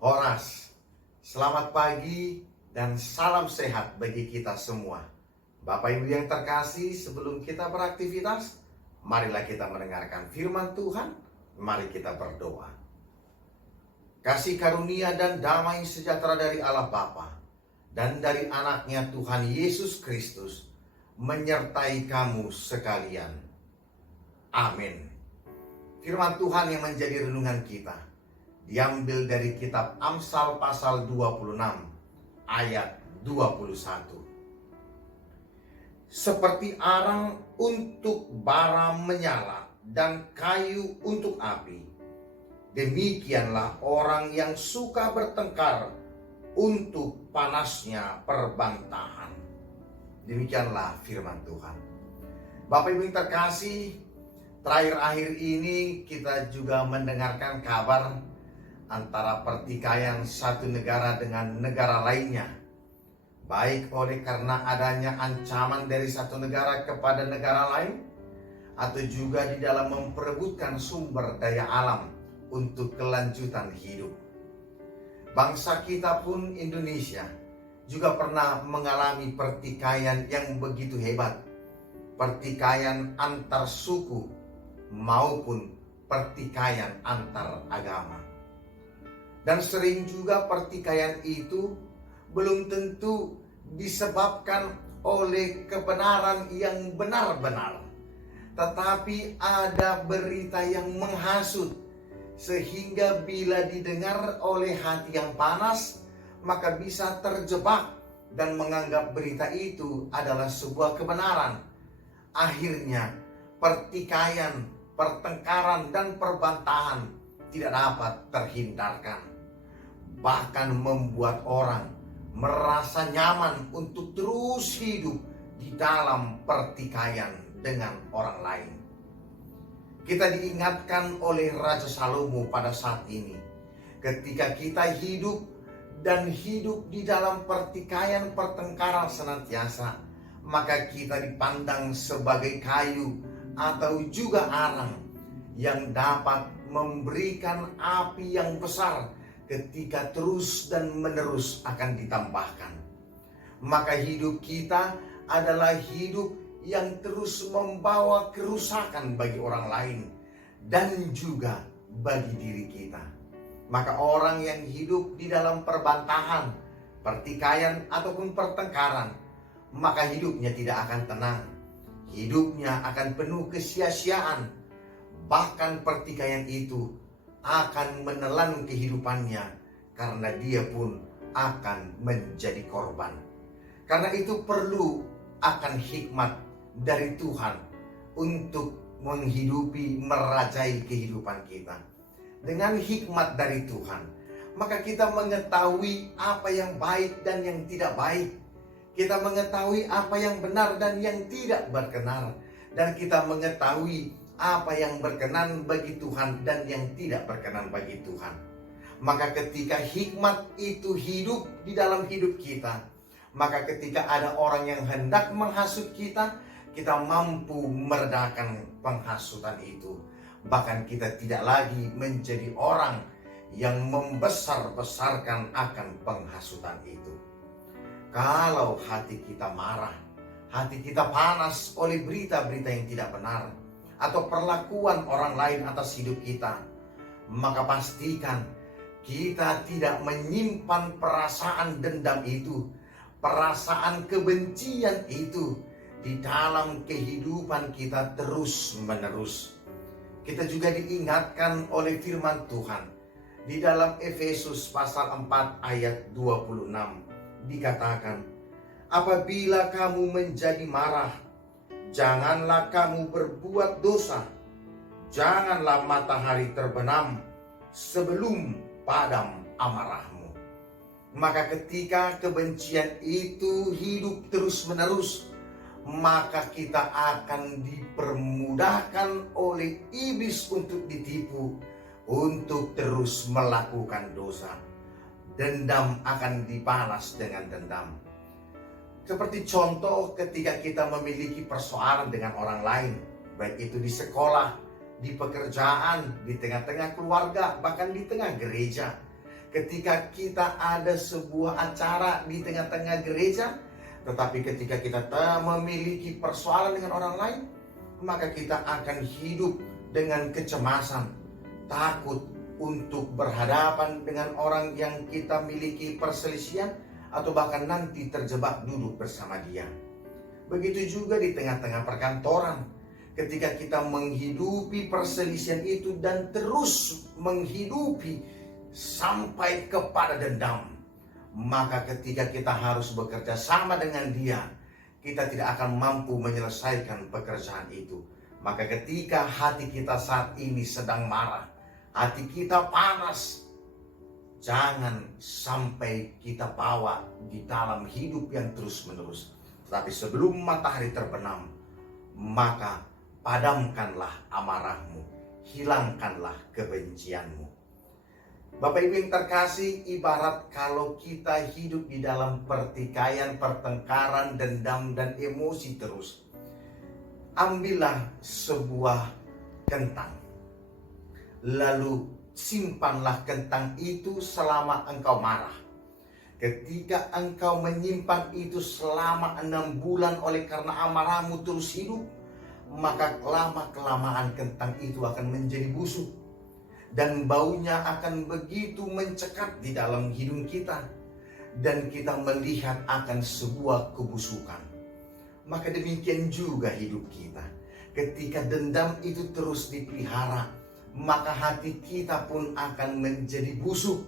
Horas, selamat pagi dan salam sehat bagi kita semua. Bapak Ibu yang terkasih, sebelum kita beraktivitas, marilah kita mendengarkan firman Tuhan. Mari kita berdoa. Kasih karunia dan damai sejahtera dari Allah Bapa dan dari anaknya Tuhan Yesus Kristus menyertai kamu sekalian. Amin. Firman Tuhan yang menjadi renungan kita diambil dari kitab Amsal pasal 26 ayat 21. Seperti arang untuk bara menyala dan kayu untuk api, demikianlah orang yang suka bertengkar untuk panasnya perbantahan. Demikianlah firman Tuhan. Bapak Ibu yang terkasih, terakhir-akhir ini kita juga mendengarkan kabar antara pertikaian satu negara dengan negara lainnya, baik oleh karena adanya ancaman dari satu negara kepada negara lain, atau juga di dalam memperebutkan sumber daya alam untuk kelanjutan hidup. Bangsa kita pun Indonesia juga pernah mengalami pertikaian yang begitu hebat, pertikaian antar suku maupun pertikaian antar agama. Dan sering juga pertikaian itu belum tentu disebabkan oleh kebenaran yang benar-benar, tetapi ada berita yang menghasut, sehingga bila didengar oleh hati yang panas, maka bisa terjebak dan menganggap berita itu adalah sebuah kebenaran. Akhirnya pertikaian, pertengkaran, dan perbantahan tidak dapat terhindarkan, bahkan membuat orang merasa nyaman untuk terus hidup di dalam pertikaian dengan orang lain. Kita diingatkan oleh Raja Salomo pada saat ini, ketika kita hidup di dalam pertikaian pertengkaran senantiasa, maka kita dipandang sebagai kayu atau juga arang yang dapat memberikan api yang besar ketika terus dan menerus akan ditambahkan. Maka hidup kita adalah hidup yang terus membawa kerusakan bagi orang lain dan juga bagi diri kita. Maka orang yang hidup di dalam perbantahan, pertikaian ataupun pertengkaran, maka hidupnya tidak akan tenang. Hidupnya akan penuh kesia-siaan. Bahkan pertikaian itu akan menelan kehidupannya, karena dia pun akan menjadi korban. Karena itu perlu akan hikmat dari Tuhan untuk menghidupi, merajai kehidupan kita. Dengan hikmat dari Tuhan, maka kita mengetahui apa yang baik dan yang tidak baik. Kita mengetahui apa yang benar dan yang tidak berkenan. Dan kita mengetahui apa yang berkenan bagi Tuhan dan yang tidak berkenan bagi Tuhan. Maka ketika hikmat itu hidup di dalam hidup kita, maka ketika ada orang yang hendak menghasut kita, kita mampu meredakan penghasutan itu. Bahkan kita tidak lagi menjadi orang yang membesar-besarkan akan penghasutan itu. Kalau hati kita marah, hati kita panas oleh berita-berita yang tidak benar, atau perlakuan orang lain atas hidup kita, maka pastikan kita tidak menyimpan perasaan dendam itu, perasaan kebencian itu di dalam kehidupan kita terus-menerus. Kita juga diingatkan oleh firman Tuhan di dalam Efesus pasal 4 ayat 26, dikatakan, apabila kamu menjadi marah, janganlah kamu berbuat dosa. Janganlah matahari terbenam sebelum padam amarahmu. Maka ketika kebencian itu hidup terus-menerus, maka kita akan dipermudahkan oleh iblis untuk ditipu, untuk terus melakukan dosa. Dendam akan dibalas dengan dendam. Seperti contoh ketika kita memiliki persoalan dengan orang lain, baik itu di sekolah, di pekerjaan, di tengah-tengah keluarga, bahkan di tengah gereja. ketika kita ada sebuah acara di tengah-tengah gereja, tetapi ketika kita memiliki persoalan dengan orang lain, maka kita akan hidup dengan kecemasan, takut untuk berhadapan dengan orang yang kita miliki perselisihan, atau bahkan nanti terjebak duduk bersama dia. Begitu juga di tengah-tengah perkantoran, ketika kita menghidupi perselisihan itu dan terus menghidupi sampai kepada dendam, maka ketika kita harus bekerja sama dengan dia, kita tidak akan mampu menyelesaikan pekerjaan itu. Maka ketika hati kita saat ini sedang marah, hati kita panas, jangan sampai kita bawa di dalam hidup yang terus-menerus. Tetapi sebelum matahari terbenam, maka padamkanlah amarahmu, hilangkanlah kebencianmu. Bapak Ibu yang terkasih, ibarat kalau kita hidup di dalam pertikaian, pertengkaran, dendam, dan emosi terus. Ambillah sebuah kentang, lalu simpanlah kentang itu selama engkau marah. Ketika engkau menyimpan itu selama 6 bulan oleh karena amarahmu terus hidup, maka lama-kelamaan kentang itu akan menjadi busuk. Dan baunya akan begitu mencekat di dalam hidung kita. Dan kita melihat akan sebuah kebusukan. Maka demikian juga hidup kita. Ketika dendam itu terus dipelihara, maka hati kita pun akan menjadi busuk.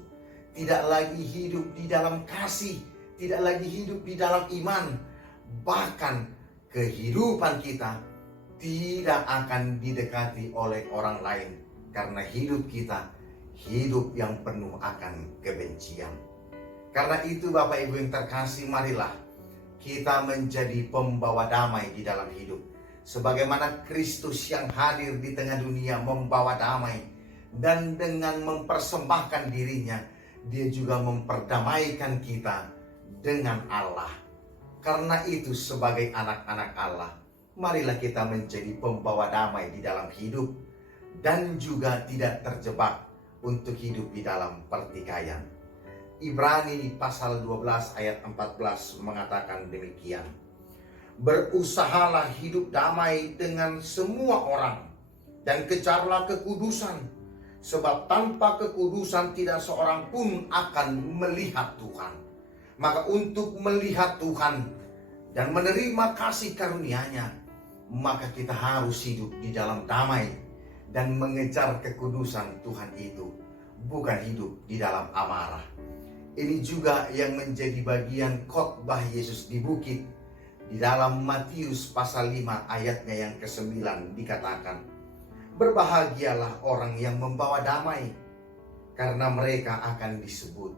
Tidak lagi hidup di dalam kasih, tidak lagi hidup di dalam iman. Bahkan kehidupan kita tidak akan didekati oleh orang lain, karena hidup kita hidup yang penuh akan kebencian. Karena itu Bapak Ibu yang terkasih, marilah kita menjadi pembawa damai di dalam hidup. Sebagaimana Kristus yang hadir di tengah dunia membawa damai, dan dengan mempersembahkan dirinya, dia juga memperdamaikan kita dengan Allah. Karena itu sebagai anak-anak Allah, marilah kita menjadi pembawa damai di dalam hidup, dan juga tidak terjebak untuk hidup di dalam pertikaian. Ibrani pasal 12 ayat 14 mengatakan demikian. Berusahalah hidup damai dengan semua orang, dan kejarlah kekudusan, sebab tanpa kekudusan tidak seorang pun akan melihat Tuhan. Maka untuk melihat Tuhan dan menerima kasih karunia-Nya, maka kita harus hidup di dalam damai dan mengejar kekudusan Tuhan itu, bukan hidup di dalam amarah. Ini juga yang menjadi bagian khotbah Yesus di bukit. Di dalam Matius pasal 5 ayatnya yang ke-9 dikatakan, berbahagialah orang yang membawa damai, karena mereka akan disebut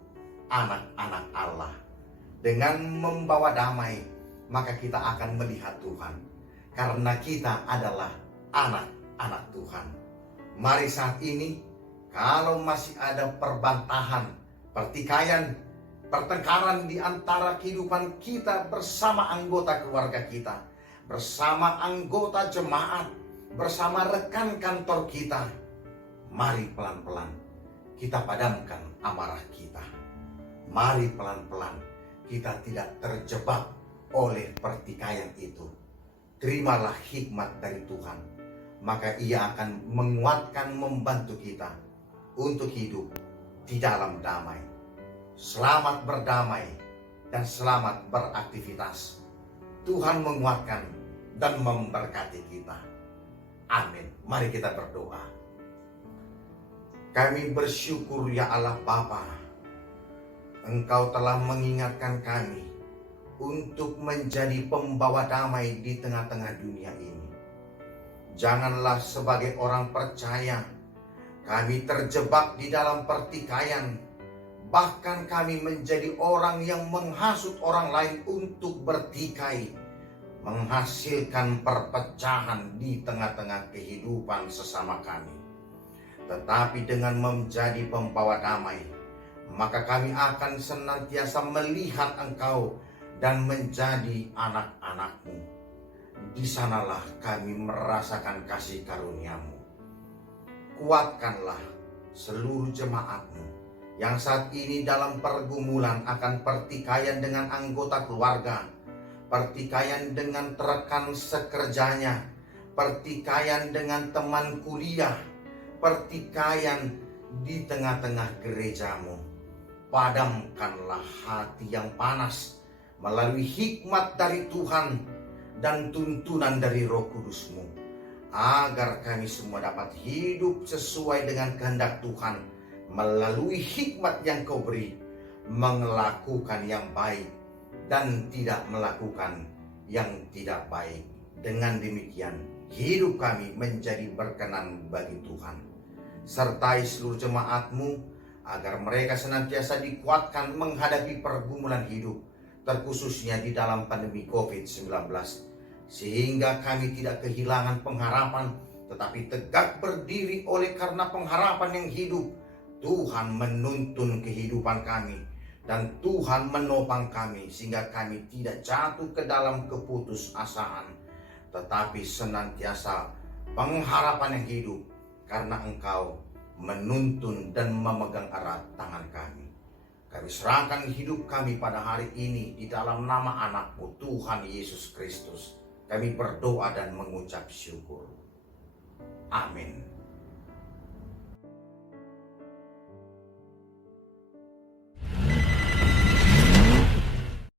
anak-anak Allah. Dengan membawa damai, maka kita akan melihat Tuhan, karena kita adalah anak-anak Tuhan. Mari saat ini, kalau masih ada perbantahan, pertikaian, pertengkaran di antara kehidupan kita bersama anggota keluarga kita, bersama anggota jemaat, bersama rekan kantor kita, mari pelan-pelan kita padamkan amarah kita. Mari pelan-pelan kita tidak terjebak oleh pertikaian itu. Terimalah hikmat dari Tuhan, maka Ia akan menguatkan, membantu kita untuk hidup di dalam damai. Selamat berdamai dan selamat beraktivitas. Tuhan menguatkan dan memberkati kita. Amin. Mari kita berdoa. Kami bersyukur ya Allah Bapa, Engkau telah mengingatkan kami untuk menjadi pembawa damai di tengah-tengah dunia ini. Janganlah sebagai orang percaya kami terjebak di dalam pertikaian, bahkan kami menjadi orang yang menghasut orang lain untuk bertikai, menghasilkan perpecahan di tengah-tengah kehidupan sesama kami. Tetapi dengan menjadi pembawa damai, maka kami akan senantiasa melihat Engkau dan menjadi anak-anak-Mu. Di sanalah kami merasakan kasih karunia-Mu. Kuatkanlah seluruh jemaat-Mu yang saat ini dalam pergumulan akan pertikaian dengan anggota keluarga, pertikaian dengan rekan sekerjanya, pertikaian dengan teman kuliah, pertikaian di tengah-tengah gerejamu. Padamkanlah hati yang panas melalui hikmat dari Tuhan dan tuntunan dari Roh Kudus-Mu, agar kami semua dapat hidup sesuai dengan kehendak Tuhan melalui hikmat yang Kau beri, melakukan yang baik dan tidak melakukan yang tidak baik. Dengan demikian, hidup kami menjadi berkenan bagi Tuhan. Sertai seluruh jemaat-Mu, agar mereka senantiasa dikuatkan menghadapi pergumulan hidup, terkhususnya di dalam pandemi COVID-19. Sehingga kami tidak kehilangan pengharapan, tetapi tegak berdiri oleh karena pengharapan yang hidup. Tuhan menuntun kehidupan kami, dan Tuhan menopang kami, sehingga kami tidak jatuh ke dalam keputusasaan, tetapi senantiasa pengharapan yang hidup, karena Engkau menuntun dan memegang erat tangan kami. Kami serahkan hidup kami pada hari ini di dalam nama anak-Mu Tuhan Yesus Kristus. Kami berdoa dan mengucap syukur. Amin.